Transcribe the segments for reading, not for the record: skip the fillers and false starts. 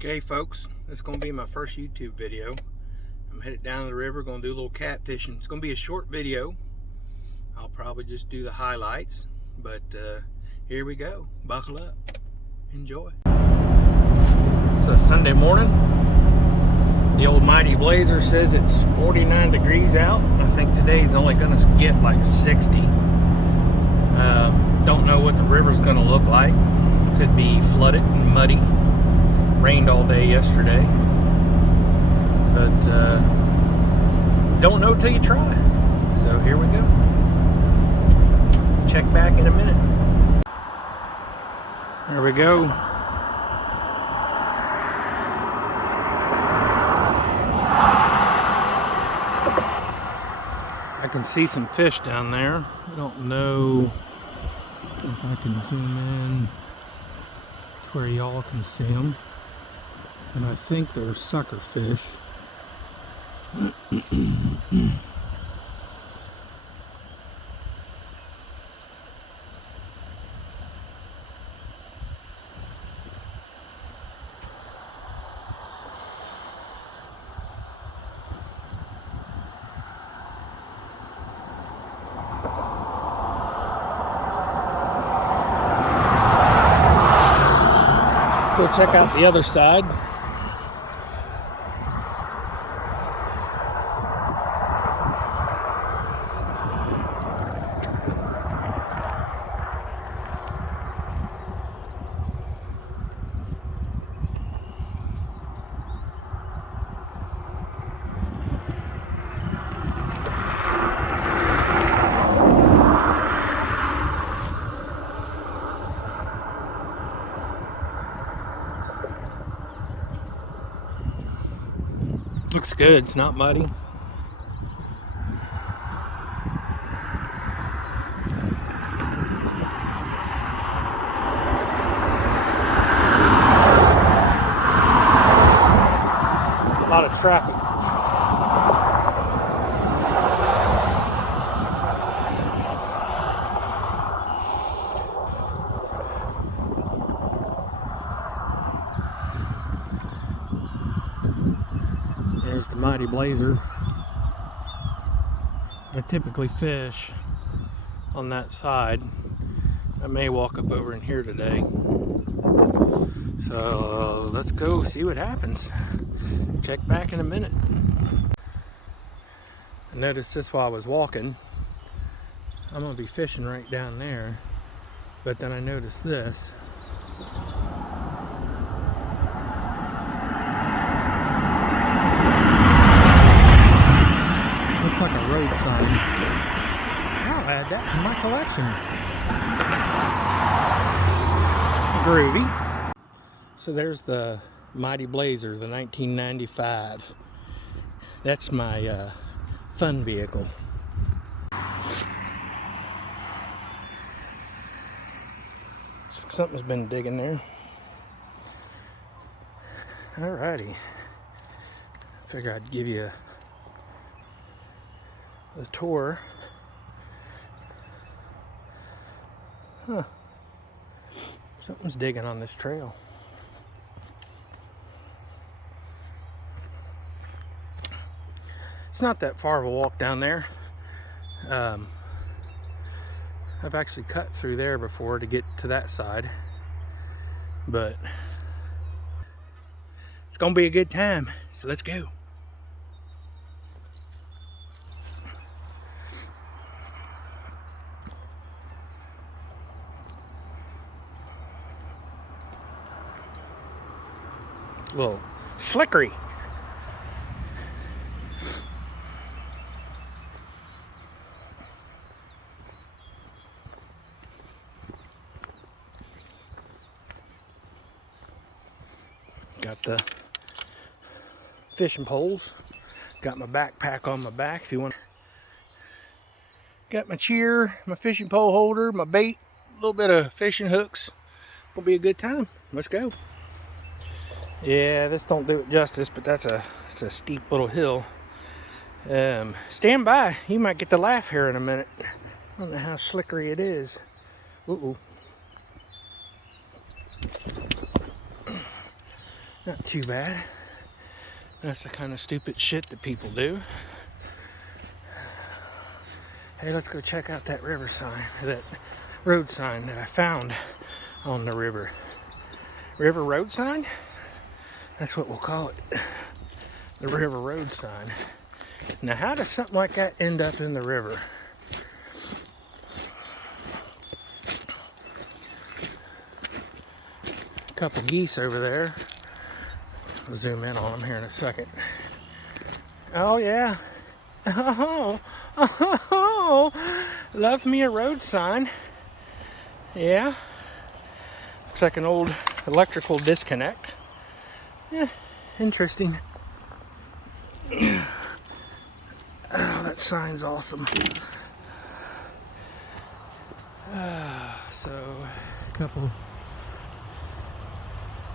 Okay folks, this is going to be my first YouTube video. I'm headed down to the river, going to do a little catfishing. It's going to be a short video. I'll probably just do the highlights, but here we go. Buckle up. Enjoy. It's a Sunday morning. The old Mighty Blazer says it's 49 degrees out. I think today's only going to get like 60. Don't know what the river's going to look like. Could be flooded and muddy. Rained all day yesterday, but don't know till you try. So here we go. Check back in a minute. There we go. I can see some fish down there. I don't know if I can zoom in to where y'all can see them. And I think they're sucker fish. Let's go check out the other side. Looks good, it's not muddy. A lot of traffic. There's the Mighty Blazer. I typically fish on that side. I may walk up over in here today. So let's go see what happens. Check back in a minute. I noticed this while I was walking. I'm gonna be fishing right down there, but then I noticed this. Looks like a road sign. I'll add that to my collection. Groovy. So there's the Mighty Blazer, the 1995. That's my fun vehicle. Something's been digging there. Alrighty. Figure I'd give you the tour. Huh. Something's digging on this trail. It's not that far of a walk down there. I've actually cut through there before to get to that side, but it's gonna be a good time, so let's go. Little slickery. Got the fishing poles. Got my backpack on my back if you want. Got my cheer, my fishing pole holder, my bait, a little bit of fishing hooks. Will be a good time. Let's go. Yeah, this don't do it justice, but it's a steep little hill. Stand by. You might get to laugh here in a minute. I don't know how slickery it is. Ooh. Not too bad. That's the kind of stupid shit that people do. Hey, let's go check out that river sign, that road sign that I found on the river. River road sign? That's what we'll call it. The river road sign. Now, how does something like that end up in the river? A couple geese over there. I'll zoom in on them here in a second. Oh, yeah. Oh, love me a road sign. Yeah. Looks like an old electrical disconnect. Yeah, interesting. Oh, that sign's awesome. So, a couple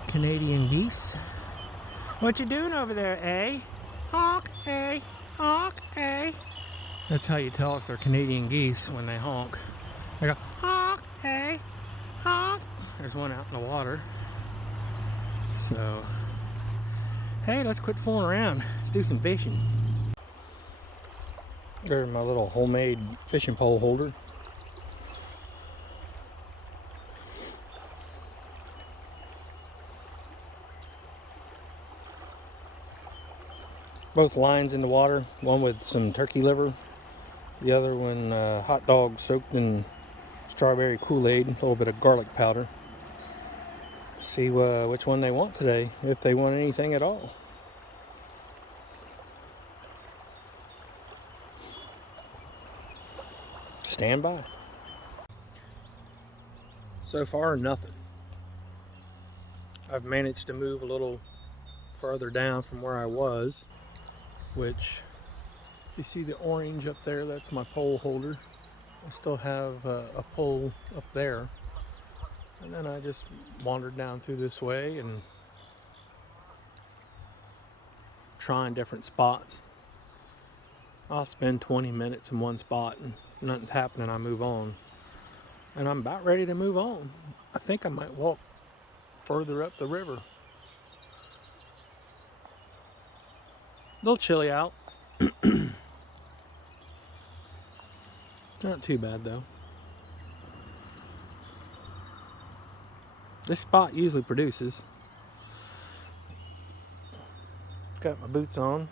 Canadian geese. What you doing over there, eh? Honk, eh? Honk, eh? That's how you tell if they're Canadian geese when they honk. They go, honk, eh? Honk. There's one out in the water. So, hey, let's quit fooling around. Let's do some fishing. There's my little homemade fishing pole holder. Both lines in the water, one with some turkey liver, the other one hot dog soaked in strawberry Kool-Aid, a little bit of garlic powder. See which one they want today, if they want anything at all. Stand by. So far, nothing. I've managed to move a little further down from where I was, which, you see the orange up there, that's my pole holder. I still have a pole up there. And then I just wandered down through this way and trying different spots. I'll spend 20 minutes in one spot and nothing's happening, I move on. And I'm about ready to move on. I think I might walk further up the river. A little chilly out. Not too bad though. This spot usually produces. Got my boots on.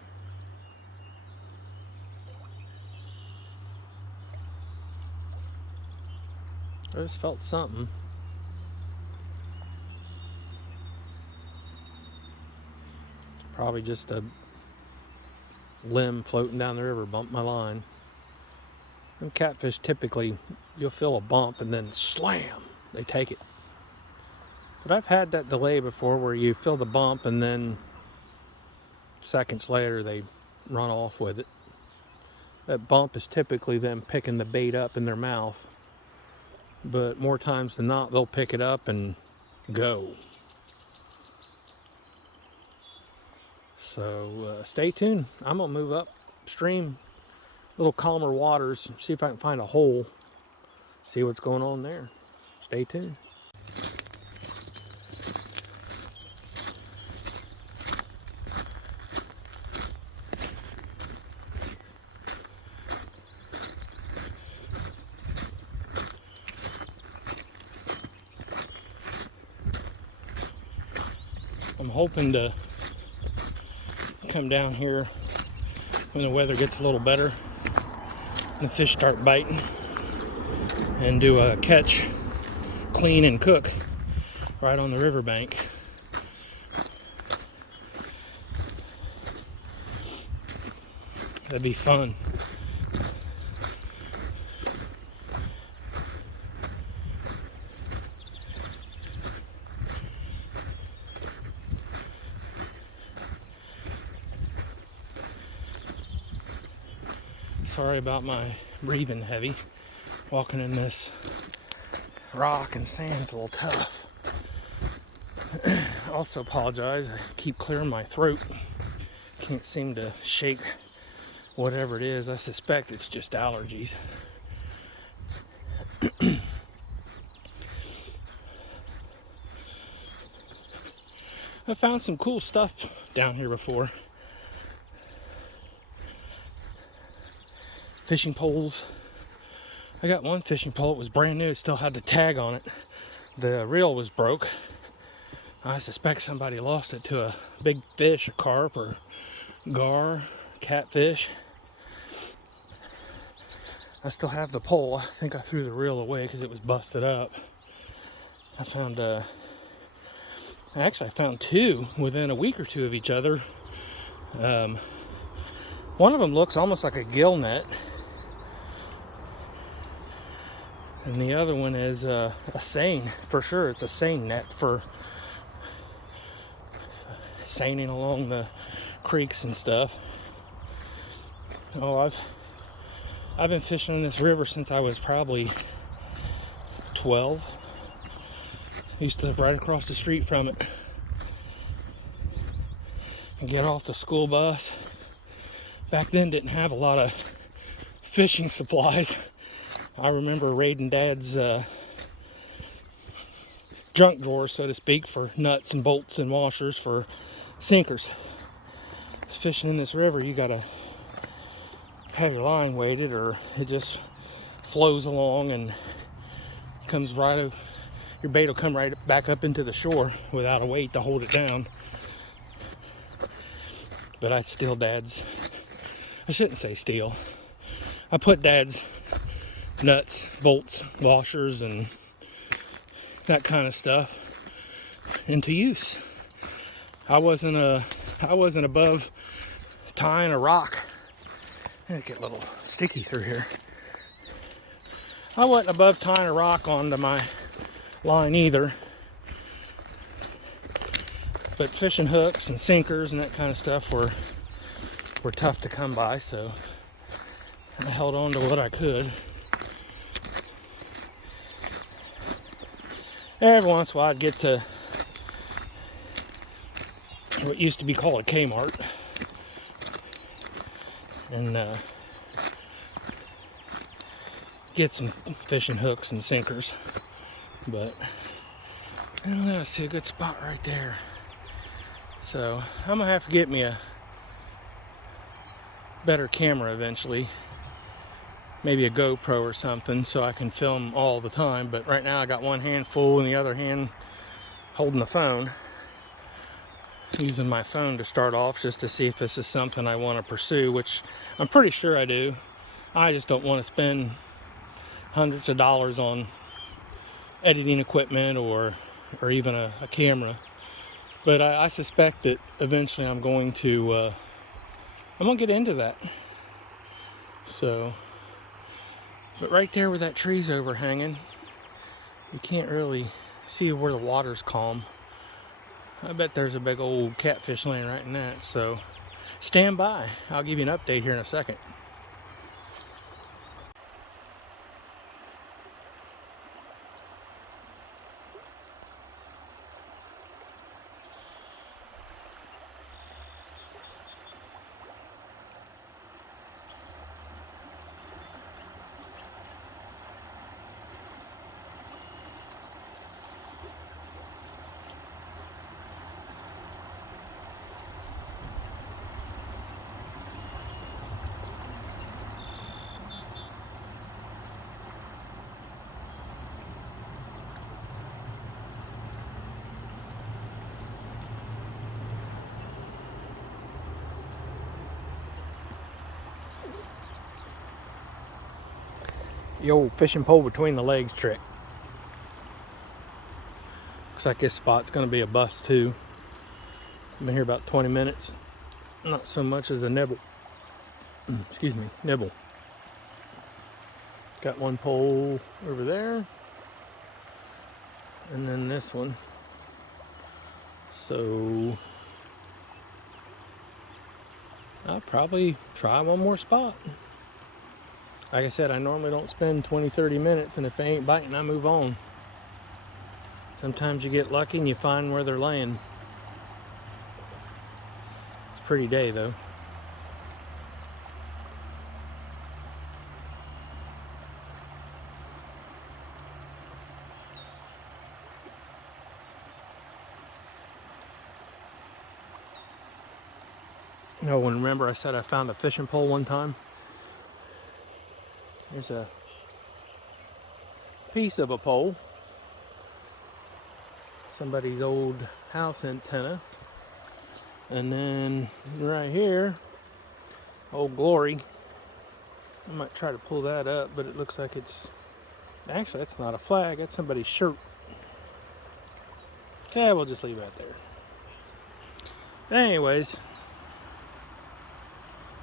I just felt something. Probably just a limb floating down the river bumped my line. And catfish, typically, you'll feel a bump and then slam, they take it. But I've had that delay before where you feel the bump and then seconds later they run off with it. That bump is typically them picking the bait up in their mouth. But more times than not, they'll pick it up and go. So stay tuned. I'm gonna move upstream, a little calmer waters, see if I can find a hole, see what's going on there. Stay tuned. I'm hoping to come down here when the weather gets a little better and the fish start biting and do a catch, clean and cook right on the riverbank. That'd be fun. Sorry about my breathing heavy. Walking in this rock and sand's a little tough. I also apologize. I keep clearing my throat. Can't seem to shake whatever it is. I suspect it's just allergies. I found some cool stuff down here before. Fishing poles. I got one fishing pole. It was brand new. It still had the tag on it. The reel was broke. I suspect somebody lost it to a big fish, a carp or gar, catfish. I still have the pole. I think I threw the reel away because it was busted up. I found actually I found two within a week or two of each other. One of them looks almost like a gill net, and the other one is a seine. For sure, it's a seine net for seining along the creeks and stuff. Oh, I've been fishing in this river since I was probably 12. I used to live right across the street from it. And get off the school bus. Back then didn't have a lot of fishing supplies. I remember raiding Dad's junk drawer, so to speak, for nuts and bolts and washers for sinkers. Fishing in this river, you gotta have your line weighted, or it just flows along and comes right up. Your bait will come right back up into the shore without a weight to hold it down. But I steal Dad's. I shouldn't say steal. I put Dad's nuts, bolts, washers, and that kind of stuff into use. I wasn't above tying a rock. It get a little sticky through here. I wasn't above tying a rock onto my line either. But fishing hooks and sinkers and that kind of stuff were tough to come by, so I held on to what I could. Every once in a while I'd get to what used to be called a Kmart and get some fishing hooks and sinkers. But I don't know, I see a good spot right there. So I'm gonna have to get me a better camera eventually. Maybe a GoPro or something so I can film all the time. But right now I got one hand full and the other hand holding the phone. Using my phone to start off just to see if this is something I want to pursue, which I'm pretty sure I do. I just don't want to spend hundreds of dollars on editing equipment or even a camera. But I suspect that eventually I'm going to get into that. So, but right there where that tree's overhanging, you can't really see where the water's calm. I bet there's a big old catfish laying right in that. So stand by. I'll give you an update here in a second. The old fishing pole between the legs trick. Looks like this spot's going to be a bust too. I've been here about 20 minutes. Not so much as a nibble. Excuse me, nibble. Got one pole over there. And then this one. So I'll probably try one more spot. Like I said, I normally don't spend 20-30 minutes, and if they ain't biting, I move on. Sometimes you get lucky and you find where they're laying. It's a pretty day though. No one remember I said I found a fishing pole one time. There's a piece of a pole. Somebody's old house antenna. And then right here, Old Glory. I might try to pull that up, but it looks like it's... Actually, that's not a flag. That's somebody's shirt. Yeah, we'll just leave that there. Anyways,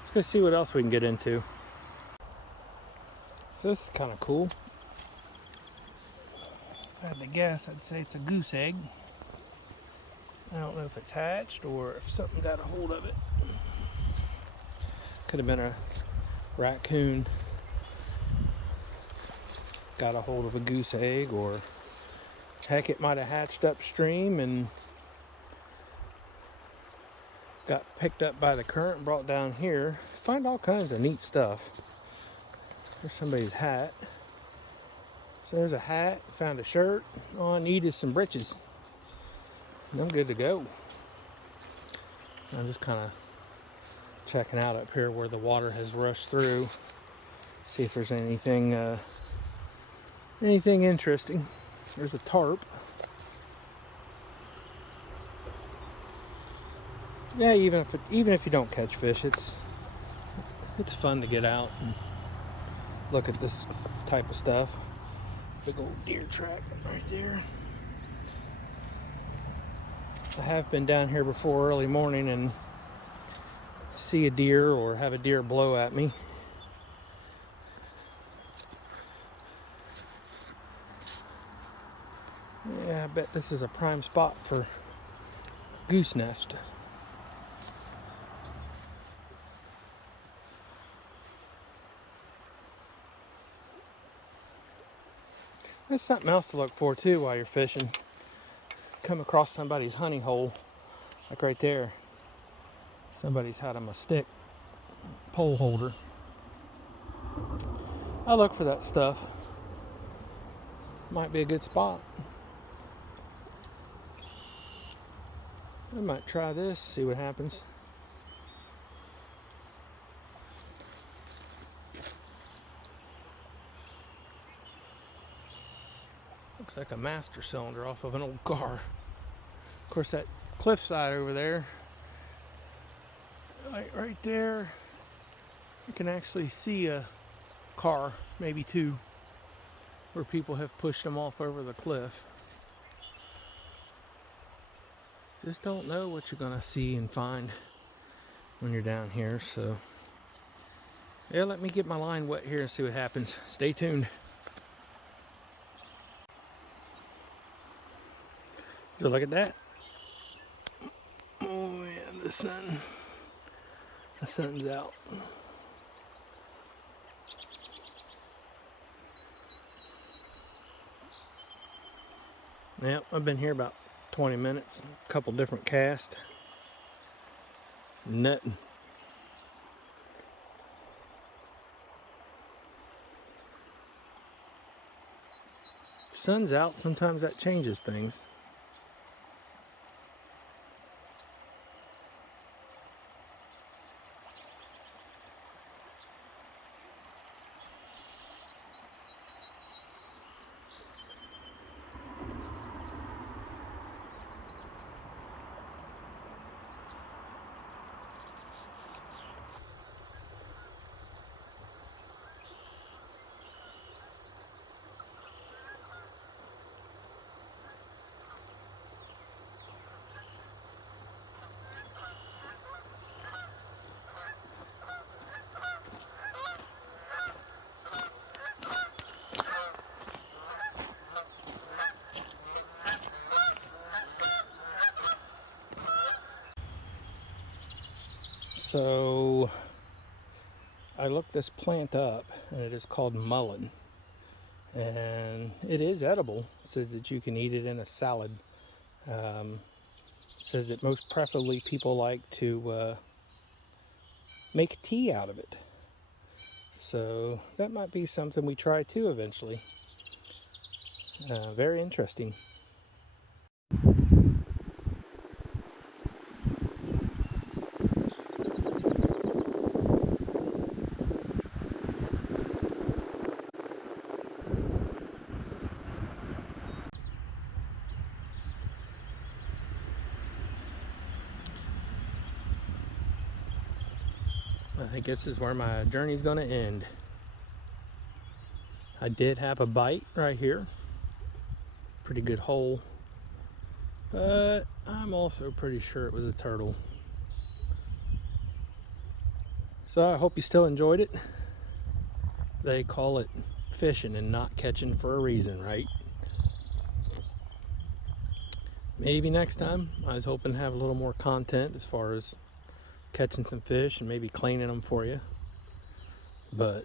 let's go see what else we can get into. So this is kind of cool. If I had to guess, I'd say it's a goose egg. I don't know if it's hatched or if something got a hold of it. Could have been a raccoon got a hold of a goose egg, or heck, it might have hatched upstream and got picked up by the current and brought down here. Find all kinds of neat stuff. There's somebody's hat. So there's a hat, found a shirt. All I need is some britches. And I'm good to go. I'm just kind of checking out up here where the water has rushed through. See if there's anything interesting. There's a tarp. Yeah, even if you don't catch fish, it's fun to get out and look at this type of stuff. Big old deer trap right there. I have been down here before early morning and see a deer or have a deer blow at me. Yeah, I bet this is a prime spot for goose nest. There's something else to look for too while you're fishing. Come across somebody's honey hole, like right there. Somebody's had them a stick pole holder. I look for that stuff. Might be a good spot. I might try this, see what happens. Looks like a master cylinder off of an old car. Of course, that cliffside over there, right there, you can actually see a car, maybe two, where people have pushed them off over the cliff. Just don't know what you're gonna see and find when you're down here. So yeah, let me get my line wet here and see what happens. Stay tuned. So look at that. Oh man, the sun's out. Yep, I've been here about 20 minutes, a couple different casts. Nothing. Sun's out, sometimes that changes things. So I looked this plant up, and it is called mullein, and it is edible. It says that you can eat it in a salad. It says that most preferably people like to make tea out of it. So that might be something we try too eventually. Very interesting. I guess this is where my journey's gonna end. I did have a bite right here. Pretty good hole. But I'm also pretty sure it was a turtle. So I hope you still enjoyed it. They call it fishing and not catching for a reason, right? Maybe next time. I was hoping to have a little more content as far as catching some fish and maybe cleaning them for you. But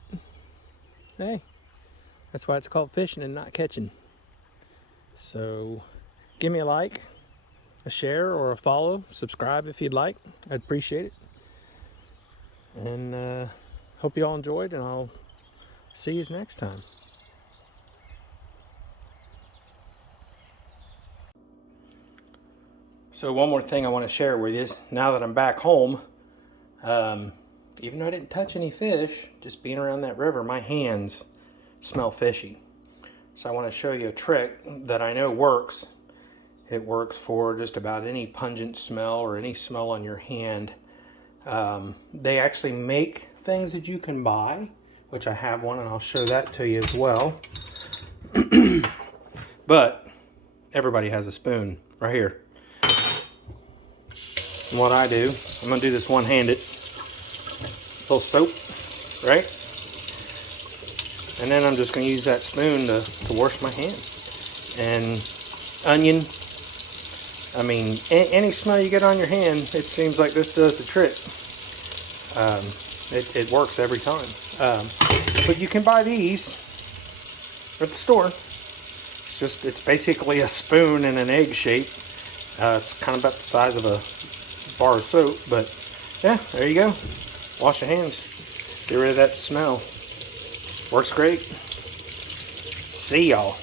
hey, that's why it's called fishing and not catching. So give me a like, a share, or a follow. Subscribe if you'd like. I'd appreciate it. And hope you all enjoyed, and I'll see you next time. So one more thing I want to share with you is, now that I'm back home, even though I didn't touch any fish, just being around that river, my hands smell fishy. So I want to show you a trick that I know works. It works for just about any pungent smell or any smell on your hand. They actually make things that you can buy, which I have one and I'll show that to you as well. But everybody has a spoon right here. And what I do, I'm going to do this one-handed. Little soap, right? And then I'm just going to use that spoon to wash my hand. And onion. I mean, any smell you get on your hand, it seems like this does the trick. It works every time. But you can buy these at the store. It's basically a spoon in an egg shape. It's kind of about the size of a bar of soap, but yeah, there you go. Wash your hands. Get rid of that smell. Works great. See y'all.